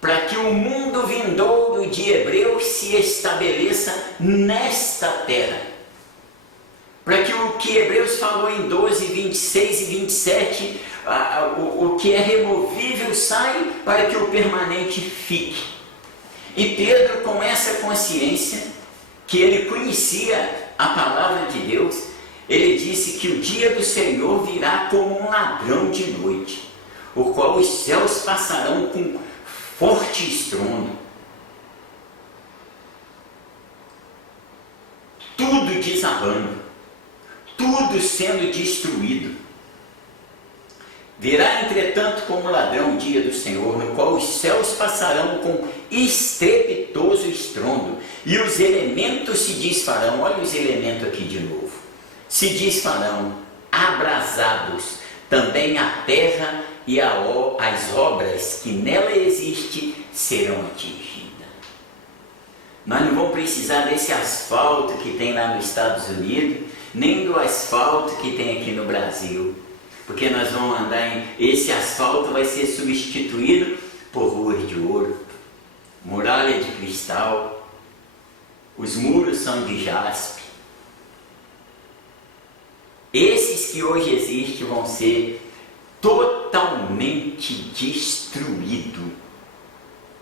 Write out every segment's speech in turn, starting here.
Para que o mundo vindouro de Hebreus se estabeleça nesta terra. Para que o que Hebreus falou em 12, 26 e 27, o que é removível sai, para que o permanente fique. E Pedro, com essa consciência, que ele conhecia a palavra de Deus, ele disse que o dia do Senhor virá como um ladrão de noite, o qual os céus passarão com forte estrondo. Tudo desabando, tudo sendo destruído. Virá, entretanto, como ladrão o dia do Senhor, no qual os céus passarão com estrepitoso estrondo, e os elementos se desfarão. Olha os elementos aqui de novo. Se desfarão, abrasados, também a terra e as obras que nela existem serão atingidas. Nós não vamos precisar desse asfalto que tem lá nos Estados Unidos, nem do asfalto que tem aqui no Brasil, porque nós vamos andar esse asfalto vai ser substituído por ruas de ouro, muralha de cristal, os muros são de jaspe. Esses que hoje existem vão ser totalmente destruídos.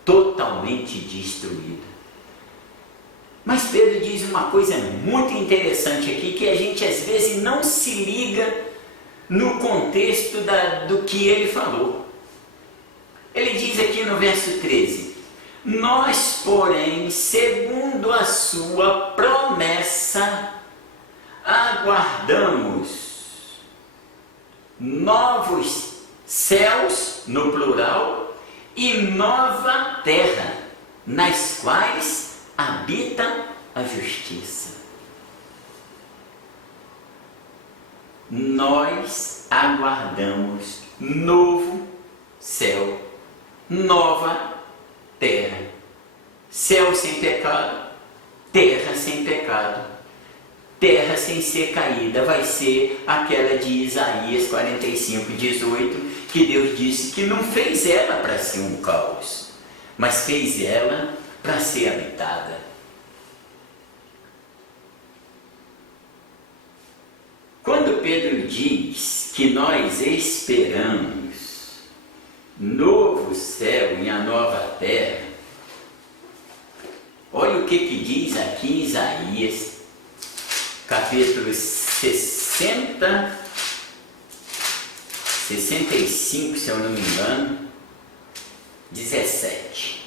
Totalmente destruído. Mas Pedro diz uma coisa muito interessante aqui, que a gente às vezes não se liga no contexto do que ele falou. Ele diz aqui no verso 13: nós, porém, segundo a sua promessa, aguardamos novos céus, no plural, e nova terra, nas quais habita a justiça. Nós aguardamos novo céu, nova terra. Céu sem pecado, terra sem pecado, terra sem ser caída. Vai ser aquela de Isaías 45, 18, que Deus disse que não fez ela para ser um caos, mas fez ela para ser habitada. Quando Pedro diz que nós esperamos novo céu e a nova terra, olha o que diz aqui em Isaías, capítulo 65, se eu não me engano, 17.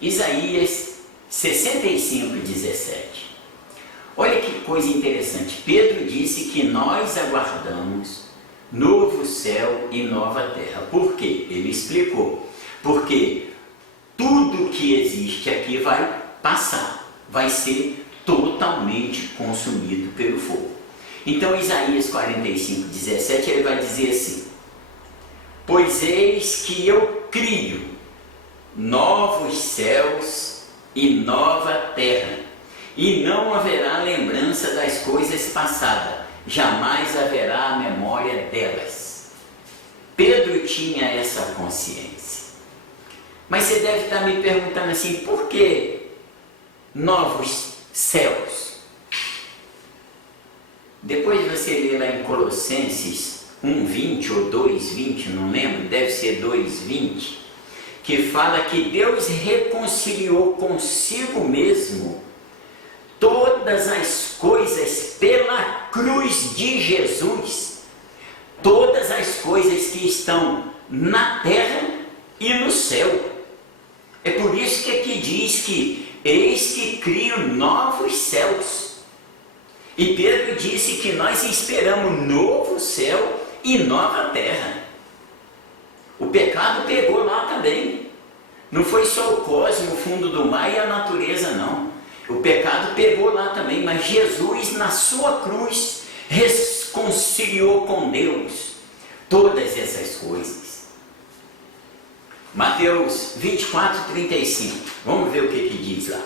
Isaías 65, 17. Olha que coisa interessante. Pedro disse que nós aguardamos novo céu e nova terra. Por quê? Ele explicou. Porque tudo que existe aqui vai passar, vai ser totalmente consumido pelo fogo. Então, Isaías 45, 17, ele vai dizer assim: pois eis que eu crio novos céus e nova terra, e não haverá lembrança das coisas passadas, jamais haverá a memória delas. Pedro tinha essa consciência. Mas você deve estar me perguntando assim: por que novos céus? Depois você lê lá em Colossenses 1:20 ou 2:20, não lembro, deve ser 2:20, que fala que Deus reconciliou consigo mesmo todas as coisas pela cruz de Jesus, todas as coisas que estão na terra e no céu. É por isso que aqui diz que eis que crio novos céus. E Pedro disse que nós esperamos novo céu e nova terra. O pecado pegou lá também. Não foi só o cosmos, o fundo do mar e a natureza, não. O pecado pegou lá também, mas Jesus, na sua cruz, reconciliou com Deus todas essas coisas. Mateus 24, 35. Vamos ver o que diz lá.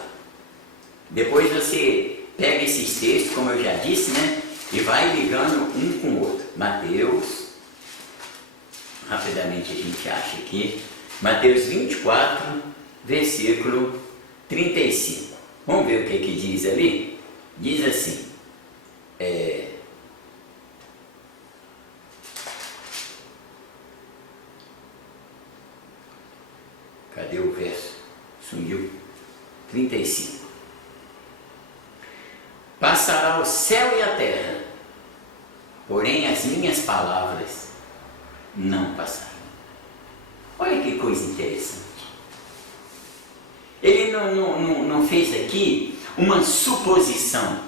Depois você pega esses textos, como eu já disse, né? E vai ligando um com o outro. Mateus, rapidamente a gente acha aqui, Mateus 24, versículo 35. Vamos ver o que diz ali? Diz assim, cadê o verso? Sumiu. 35. Passará o céu e a terra, porém as minhas palavras não passarão. Olha que coisa interessante. Ele não fez aqui uma suposição.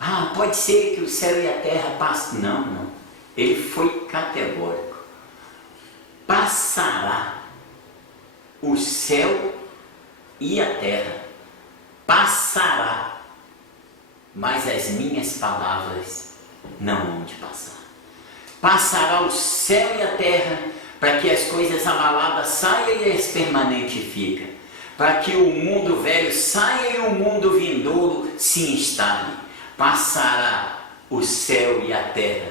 Ah, pode ser que o céu e a terra passem. Não. Ele foi categórico. Passará o céu e a terra. Passará. Mas as minhas palavras não vão te passar. Passará o céu e a terra, para que as coisas abaladas saiam e as permanentes ficam. Para que o mundo velho saia e o mundo vindouro se instale. Passará o céu e a terra,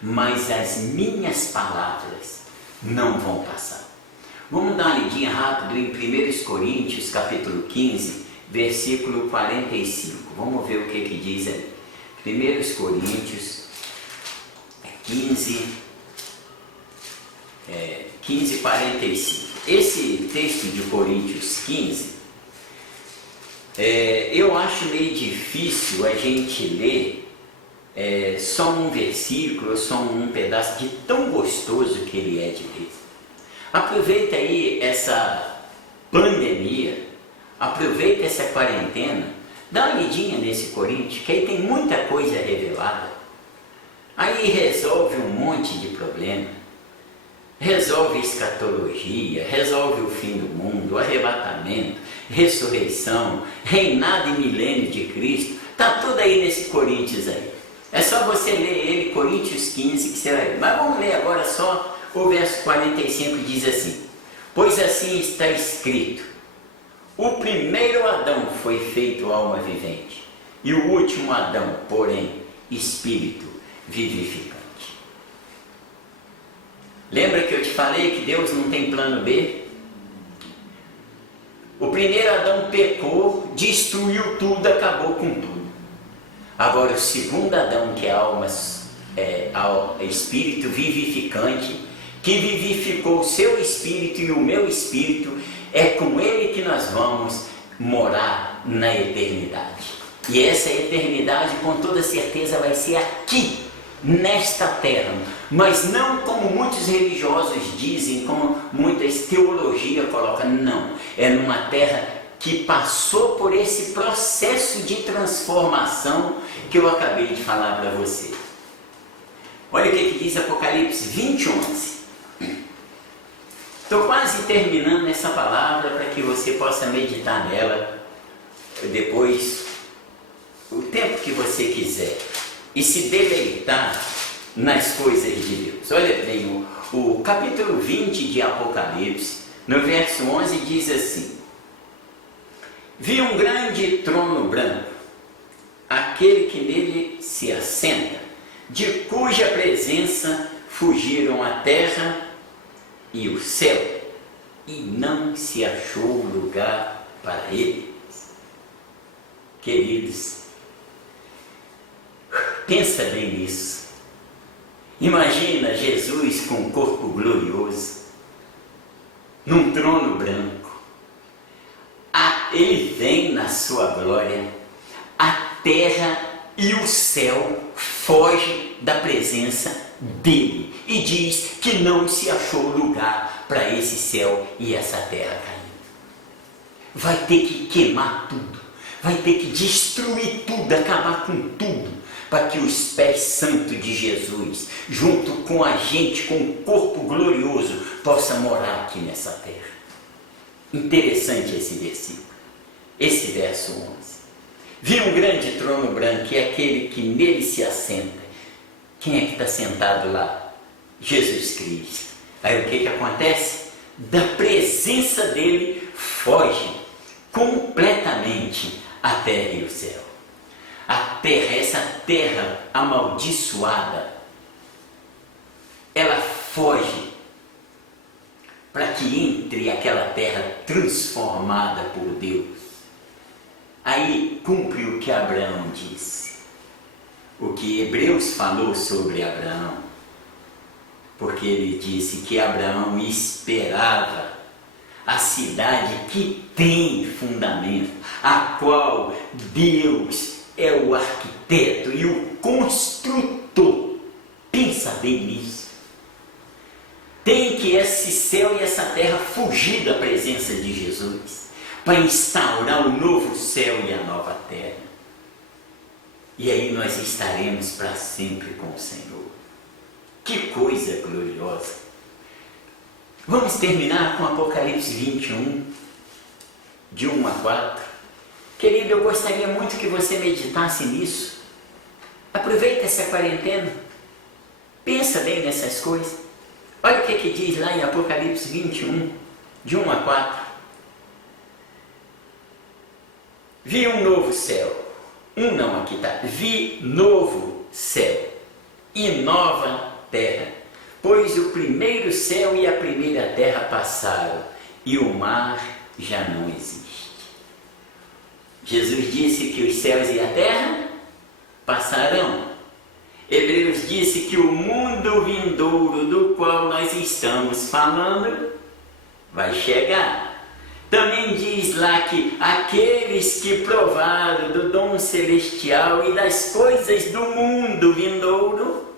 mas as minhas palavras não vão passar. Vamos dar uma lidinha rápido em 1 Coríntios, capítulo 15, versículo 45. Vamos ver o que diz aí. 1 Coríntios 15, 45. Esse texto de Coríntios 15, eu acho meio difícil a gente ler só um versículo, só um pedaço, de tão gostoso que ele é de ler. Aproveita aí essa pandemia, aproveita essa quarentena, dá uma lidinha nesse Coríntios, que aí tem muita coisa revelada. Aí resolve um monte de problema. Resolve escatologia, resolve o fim do mundo, o arrebatamento, ressurreição, reinado e milênio de Cristo. Está tudo aí nesse Coríntios aí. É só você ler ele, Coríntios 15, que você vai ver. Mas vamos ler agora só o verso 45, diz assim: pois assim está escrito, o primeiro Adão foi feito alma vivente, e o último Adão, porém, espírito vivificante. Lembra que eu te falei que Deus não tem plano B? O primeiro Adão pecou, destruiu tudo, acabou com tudo. Agora o segundo Adão, que é espírito vivificante, que vivificou o seu espírito e o meu espírito, é com ele que nós vamos morar na eternidade. E essa eternidade com toda certeza vai ser aqui, nesta terra, mas não como muitos religiosos dizem, como muitas teologias colocam, não, é numa terra que passou por esse processo de transformação que eu acabei de falar para você. Olha o que diz Apocalipse 20:11. Estou quase terminando essa palavra para que você possa meditar nela depois, o tempo que você quiser, e se deleitar nas coisas de Deus. Olha bem, o capítulo 20 de Apocalipse, no verso 11, diz assim: vi um grande trono branco, aquele que nele se assenta, de cuja presença fugiram a terra e o céu, e não se achou lugar para eles. Queridos, pensa bem nisso. Imagina Jesus com um corpo glorioso, num trono branco. Ele vem na sua glória, a terra e o céu fogem da presença dele, e diz que não se achou lugar para esse céu e essa terra cair. Vai ter que queimar tudo, vai ter que destruir tudo, acabar com tudo, para que os pés santos de Jesus, junto com a gente, com o corpo glorioso, possa morar aqui nessa terra. Interessante esse versículo, esse verso 11. Vi um grande trono branco, e aquele que nele se assenta. Quem é que está sentado lá? Jesus Cristo. Aí o que acontece? Da presença dele foge completamente a terra e o céu. a terra, essa terra amaldiçoada, ela foge para que entre aquela terra transformada por Deus. Aí cumpre o que Abraão disse, o que Hebreus falou sobre Abraão, porque ele disse que Abraão esperava a cidade que tem fundamento, a qual Deus é o arquiteto e o construtor. Pensa bem nisso. Tem que esse céu e essa terra fugir da presença de Jesus para instaurar o novo céu e a nova terra. E aí nós estaremos para sempre com o Senhor. Que coisa gloriosa! Vamos terminar com Apocalipse 21, de 1 a 4. Querido, eu gostaria muito que você meditasse nisso. Aproveita essa quarentena. Pensa bem nessas coisas. Olha o que diz lá em Apocalipse 21, de 1 a 4. Vi um novo céu. Aqui está. Vi novo céu e nova terra. Pois o primeiro céu e a primeira terra passaram, e o mar já não existe. Jesus disse que os céus e a terra passarão. Hebreus disse que o mundo vindouro do qual nós estamos falando vai chegar. Também diz lá que aqueles que provaram do dom celestial e das coisas do mundo vindouro,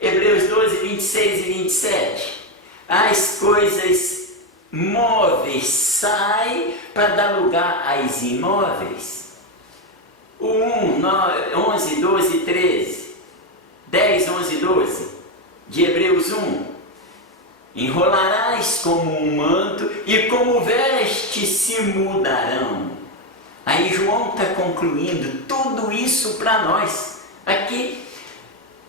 Hebreus 12, 26 e 27, as coisas móveis saem para dar lugar às imóveis. O 1, 11, 12, 13, 10, 11, 12, de Hebreus 1. Enrolarás como um manto e como veste se mudarão. Aí João está concluindo tudo isso para nós. Aqui,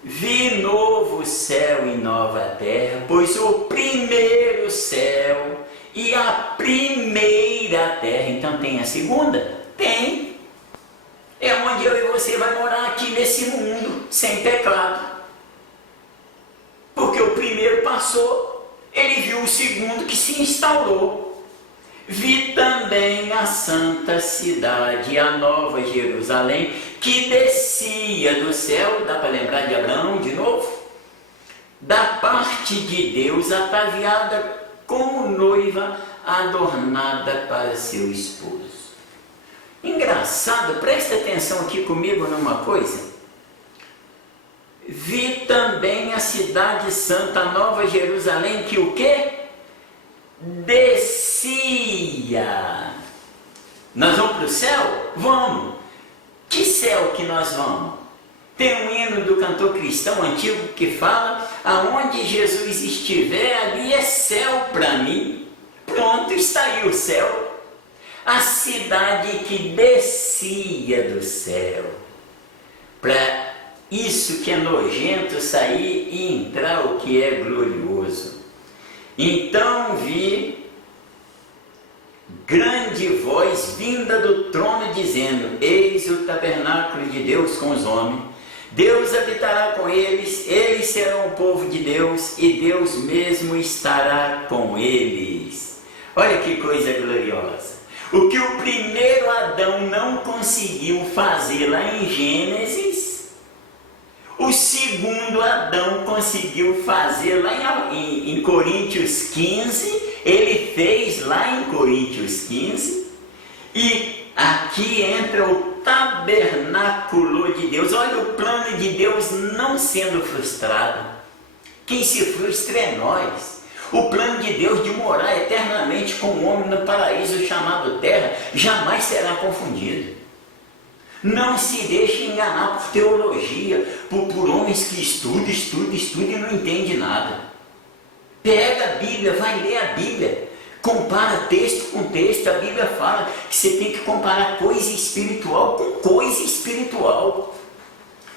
vi novo céu e nova terra, pois o primeiro céu e a primeira terra. Então tem a segunda? Tem. É onde eu e você vai morar aqui nesse mundo, sem pecado. Porque o primeiro passou, ele viu o segundo que se instaurou. Vi também a santa cidade, a nova Jerusalém, que descia do céu. Dá para lembrar de Abraão de novo? Da parte de Deus, ataviada como noiva, adornada para seu esposo. Engraçado, presta atenção aqui comigo numa coisa. Vi também a cidade santa, a nova Jerusalém, que o quê? Descia. Nós vamos para o céu? Vamos. Que céu que nós vamos? Tem um hino do cantor cristão antigo que fala: aonde Jesus estiver, ali é céu para mim. Pronto, está aí o céu. A cidade que descia do céu, para isso que é nojento sair e entrar o que é glorioso. Então vi grande voz vinda do trono dizendo: eis o tabernáculo de Deus com os homens, Deus habitará com eles, eles serão o povo de Deus e Deus mesmo estará com eles. Olha que coisa gloriosa. O que o primeiro Adão não conseguiu fazer lá em Gênesis, o segundo Adão conseguiu fazer lá em Coríntios 15, ele fez lá em Coríntios 15, e aqui entra o tabernáculo de Deus. Olha o plano de Deus não sendo frustrado. Quem se frustra é nós. O plano de Deus de morar eternamente com o homem no paraíso chamado terra jamais será confundido. Não se deixe enganar por teologia, por homens que estudam e não entendem nada. Pega a Bíblia, vai ler a Bíblia, compara texto com texto. A Bíblia fala que você tem que comparar coisa espiritual com coisa espiritual.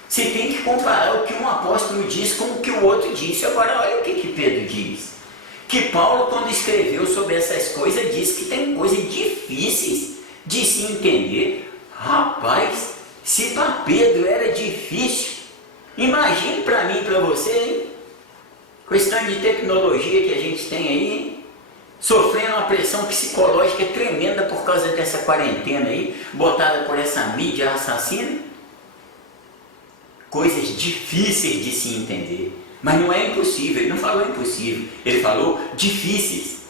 Você tem que comparar o que um apóstolo diz com o que o outro disse. Agora olha o que Pedro diz. Que Paulo, quando escreveu sobre essas coisas, diz que tem coisas difíceis de se entender. Rapaz, se para Pedro era difícil, imagine para mim e para você, hein? Questão de tecnologia que a gente tem aí, hein? Sofrendo uma pressão psicológica tremenda por causa dessa quarentena aí, botada por essa mídia assassina. Coisas difíceis de se entender, mas não é impossível. Ele não falou impossível, ele falou difíceis.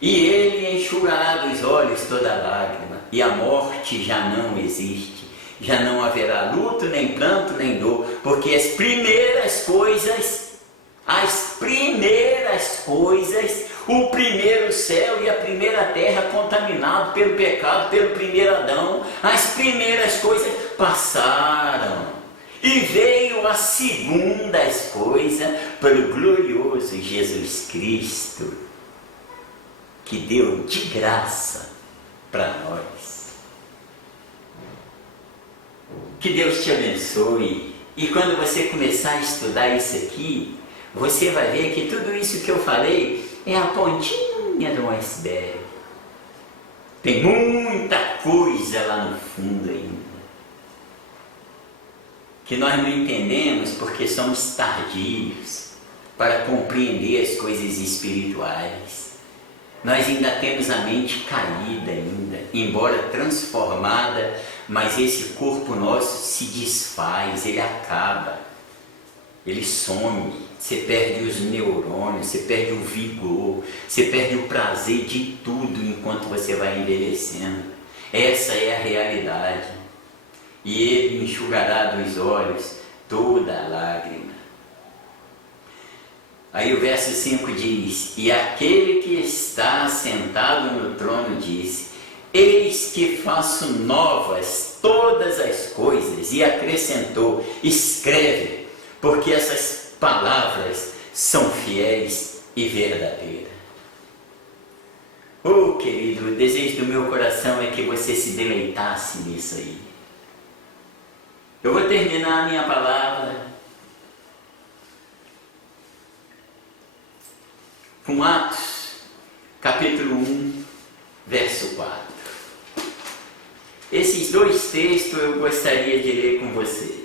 E ele enxugará dos olhos toda lágrima, e a morte já não existe, já não haverá luto, nem pranto, nem dor, porque as primeiras coisas, o primeiro céu e a primeira terra contaminado pelo pecado, pelo primeiro Adão, as primeiras coisas passaram. E veio as segundas coisas pelo glorioso Jesus Cristo, que deu de graça para nós. Que Deus te abençoe. E quando você começar a estudar isso aqui, você vai ver que tudo isso que eu falei é a pontinha do iceberg. Tem muita coisa lá no fundo ainda, que nós não entendemos porque somos tardios para compreender as coisas espirituais. Nós ainda temos a mente caída ainda, embora transformada, mas esse corpo nosso se desfaz, ele acaba, ele some, você perde os neurônios, você perde o vigor, você perde o prazer de tudo enquanto você vai envelhecendo. Essa é a realidade. E ele enxugará dos olhos toda a lágrima. Aí o verso 5 diz: e aquele que está sentado no trono disse: eis que faço novas todas as coisas. E acrescentou: escreve, porque essas palavras são fiéis e verdadeiras. Oh, querido, o desejo do meu coração é que você se deleitasse nisso aí. Eu vou terminar a minha palavra com Atos, capítulo 1, verso 4. Esses dois textos eu gostaria de ler com você.